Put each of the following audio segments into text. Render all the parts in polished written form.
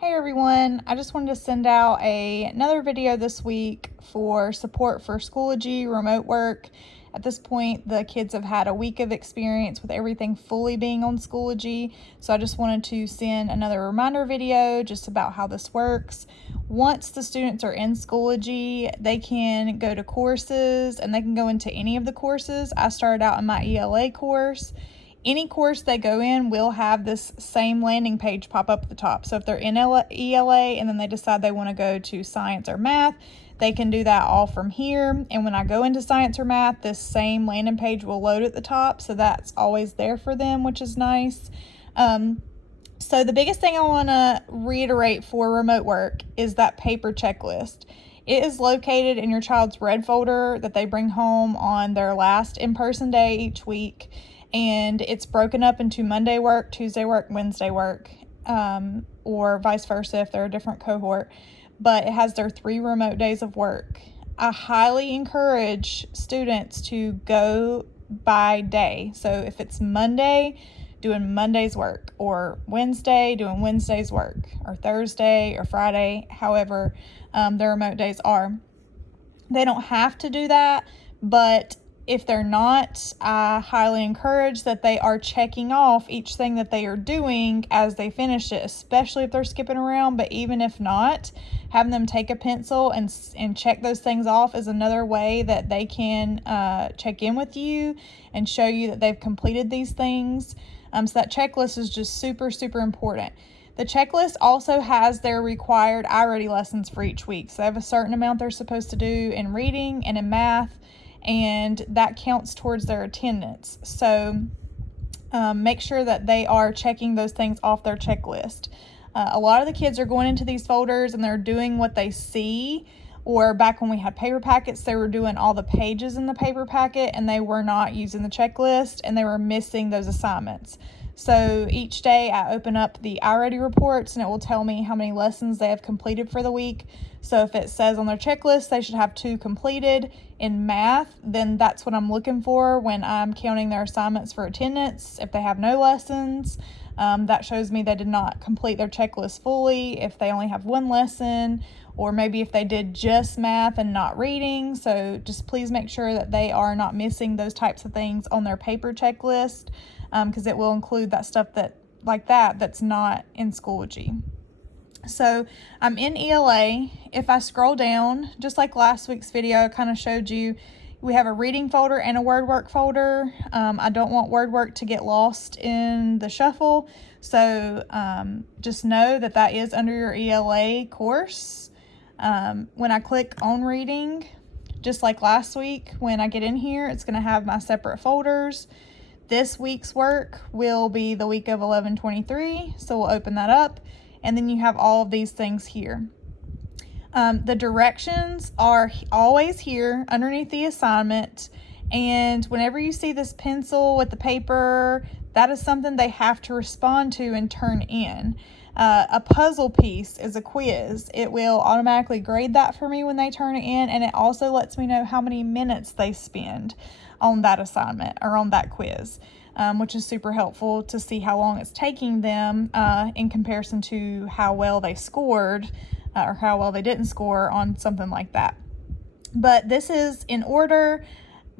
Hey everyone, I just wanted to send out another video this week for support for Schoology remote work. At this point, the kids have had a week of experience with everything fully being on Schoology, so I just wanted to send another reminder video just about how this works. Once the students are in Schoology, they can go to courses and they can go into any of the courses. I started out in my ELA course. Any course they go in will have this same landing page pop up at the top. So if they're in ELA and then they decide they want to go to science or math, they can do that all from here. And when I go into science or math, this same landing page will load at the top. So that's always there for them, which is nice. So the biggest thing I want to reiterate for remote work is that paper checklist. It is located in your child's red folder that they bring home on their last in-person day each week. And it's broken up into Monday work, Tuesday work, Wednesday work, or vice versa if they're a different cohort. But it has their 3 remote days of work. I highly encourage students to go by day. So if it's Monday, doing Monday's work, or Wednesday, doing Wednesday's work, or Thursday or Friday, however their remote days are. They don't have to do that, but if they're not, I highly encourage that they are checking off each thing that they are doing as they finish it, especially if they're skipping around. But even if not, having them take a pencil and check those things off is another way that they can check in with you and show you that they've completed these things. So that checklist is just super, super important. The checklist also has their required iReady lessons for each week. So they have a certain amount they're supposed to do in reading and in math, and that counts towards their attendance. So make sure that they are checking those things off their checklist. A lot of the kids are going into these folders and they're doing what they see, or back when we had paper packets, they were doing all the pages in the paper packet and they were not using the checklist and they were missing those assignments. So each day I open up the iReady reports and it will tell me how many lessons they have completed for the week. So if it says on their checklist they should have 2 completed in math, then that's what I'm looking for when I'm counting their assignments for attendance. If they have no lessons, that shows me they did not complete their checklist fully. If they only have 1 lesson, or maybe if they did just math and not reading. So just please make sure that they are not missing those types of things on their paper checklist, because it will include that stuff that's not in Schoology. So I'm in ELA. If I scroll down, just like last week's video, I kind of showed you, we have a reading folder and a word work folder. I don't want word work to get lost in the shuffle. So just know that that is under your ELA course. When I click on reading, just like last week, when I get in here, it's going to have my separate folders. This week's work will be the week of 11/23, so we'll open that up, and then you have all of these things here. The directions are always here underneath the assignment, and whenever you see this pencil with the paper, that is something they have to respond to and turn in. A puzzle piece is a quiz. It will automatically grade that for me when they turn it in, and it also lets me know how many minutes they spend on that assignment or on that quiz, which is super helpful to see how long it's taking them in comparison to how well they scored or how well they didn't score on something like that. But this is in order.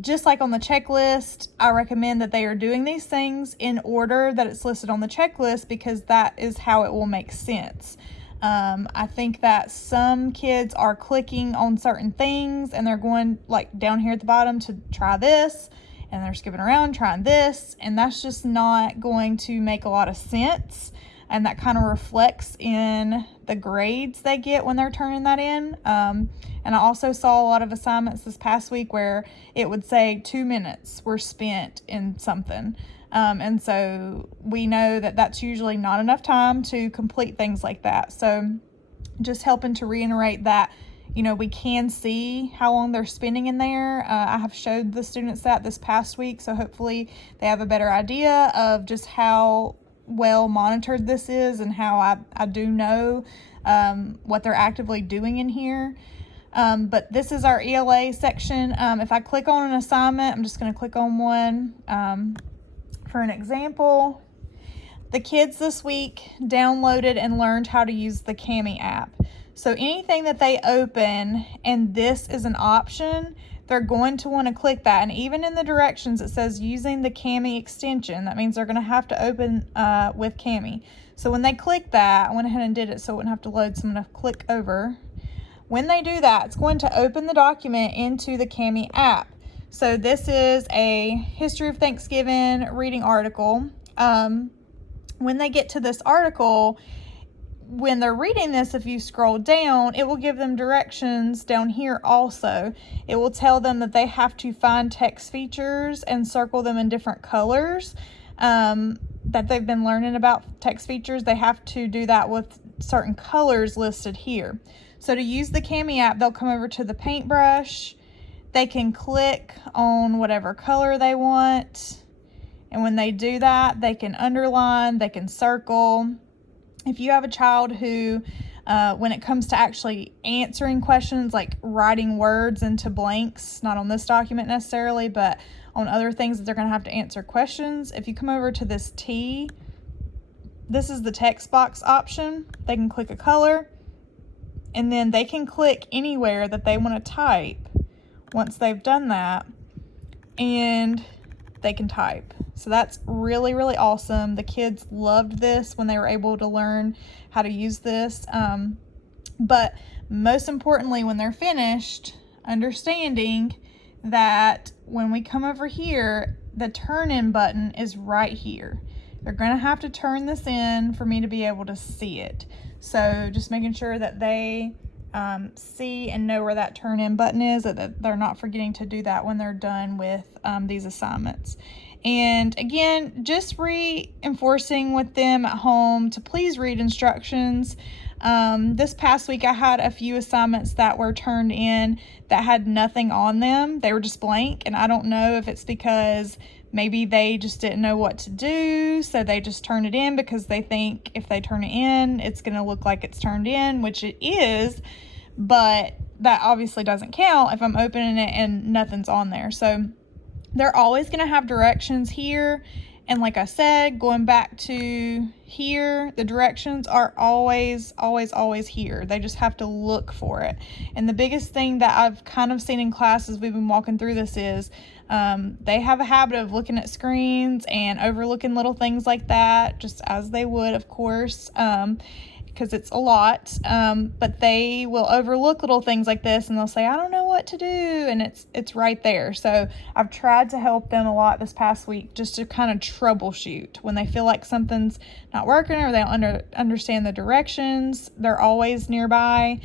Just like on the checklist, I recommend that they are doing these things in order that it's listed on the checklist, because that is how it will make sense. I think that some kids are clicking on certain things and they're going like down here at the bottom to try this, and they're skipping around trying this, and that's just not going to make a lot of sense. And that kind of reflects in the grades they get when they're turning that in. And I also saw a lot of assignments this past week where it would say 2 minutes were spent in something. And so we know that that's usually not enough time to complete things like that. So just helping to reiterate that, we can see how long they're spending in there. I have showed the students that this past week, so hopefully they have a better idea of just how well monitored this is and how I do know what they're actively doing in here. But this is our ELA section. If I click on an assignment, I'm just going to click on one for an example. The kids this week downloaded and learned how to use the Kami app. So anything that they open and this is an option, they're going to want to click that. And even in the directions, it says using the Kami extension. That means they're going to have to open with Kami. So when they click that, I went ahead and did it so it wouldn't have to load. So I'm going to click over. When they do that, it's going to open the document into the Kami app. So this is a History of Thanksgiving reading article. When they get to this article, when they're reading this, if you scroll down, it will give them directions down here also. It will tell them that they have to find text features and circle them in different colors that they've been learning about text features. They have to do that with certain colors listed here. So to use the Kami app, they'll come over to the paintbrush. They can click on whatever color they want. And when they do that, they can underline, they can circle. If you have a child who, when it comes to actually answering questions, like writing words into blanks, not on this document necessarily, but on other things that they're going to have to answer questions, if you come over to this T, this is the text box option. They can click a color, and then they can click anywhere that they want to type once they've done that, and they can type. So that's really, really awesome. The kids loved this when they were able to learn how to use this. But most importantly, when they're finished, understanding that when we come over here, the turn in button is right here. They're going to have to turn this in for me to be able to see it. So just making sure that they see and know where that turn in button is, that they're not forgetting to do that when they're done with these assignments. And again, just reinforcing with them at home to please read instructions. This past week I had a few assignments that were turned in that had nothing on them. They were just blank, and I don't know if it's because maybe they just didn't know what to do, so they just turn it in because they think if they turn it in, it's going to look like it's turned in, which it is, but that obviously doesn't count if I'm opening it and nothing's on there. So they're always going to have directions here. And like I said, going back to here, the directions are always, always, always here. They just have to look for it. And the biggest thing that I've kind of seen in class as we've been walking through this is they have a habit of looking at screens and overlooking little things like that, just as they would, of course, because it's a lot, but they will overlook little things like this and they'll say, I don't know what to do, and it's right there. So I've tried to help them a lot this past week just to kind of troubleshoot when they feel like something's not working or they don't understand the directions. They're always nearby.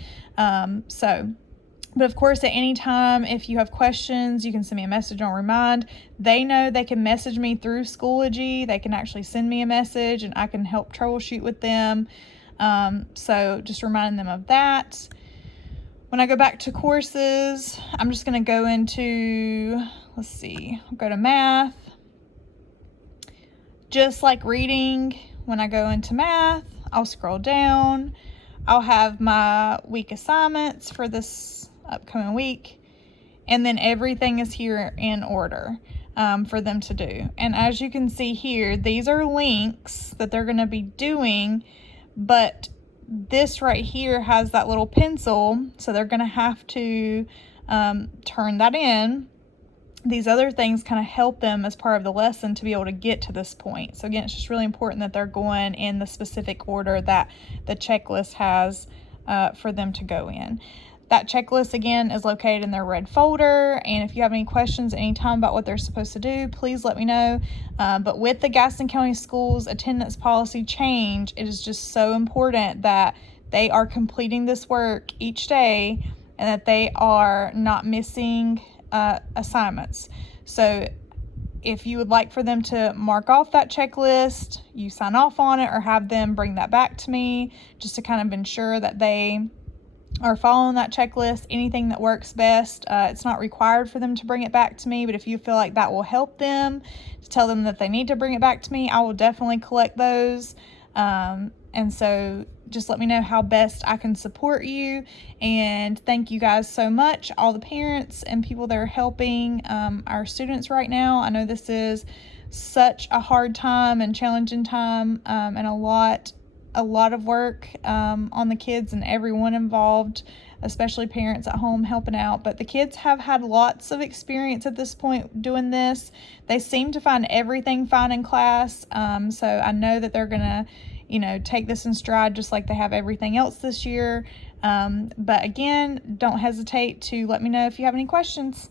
But of course, at any time, if you have questions, you can send me a message on Remind. They know they can message me through Schoology. They can actually send me a message and I can help troubleshoot with them. So just reminding them of that. When I go back to courses, I'm just going to go into, let's see, I'll go to math. Just like reading, when I go into math, I'll scroll down. I'll have my week assignments for this upcoming week, and then everything is here in order for them to do. And as you can see here, these are links that they're going to be doing, but this right here has that little pencil, so they're going to have to turn that in. These other things kind of help them as part of the lesson to be able to get to this point. So again, it's just really important that they're going in the specific order that the checklist has for them to go in. That checklist, again, is located in their red folder, and if you have any questions at any time about what they're supposed to do, please let me know. But with the Gaston County Schools attendance policy change, it is just so important that they are completing this work each day and that they are not missing assignments. So if you would like for them to mark off that checklist, you sign off on it or have them bring that back to me just to kind of ensure that they are following that checklist, anything that works best. It's not required for them to bring it back to me, but if you feel like that will help them to tell them that they need to bring it back to me, I will definitely collect those. And so just let me know how best I can support you. And thank you guys so much, all the parents and people that are helping our students right now. I know this is such a hard time and challenging time, and a lot of work on the kids and everyone involved, especially parents at home helping out. But the kids have had lots of experience at this point doing this. They seem to find everything fine in class, so I know that they're gonna, take this in stride just like they have everything else this year. But again, don't hesitate to let me know if you have any questions.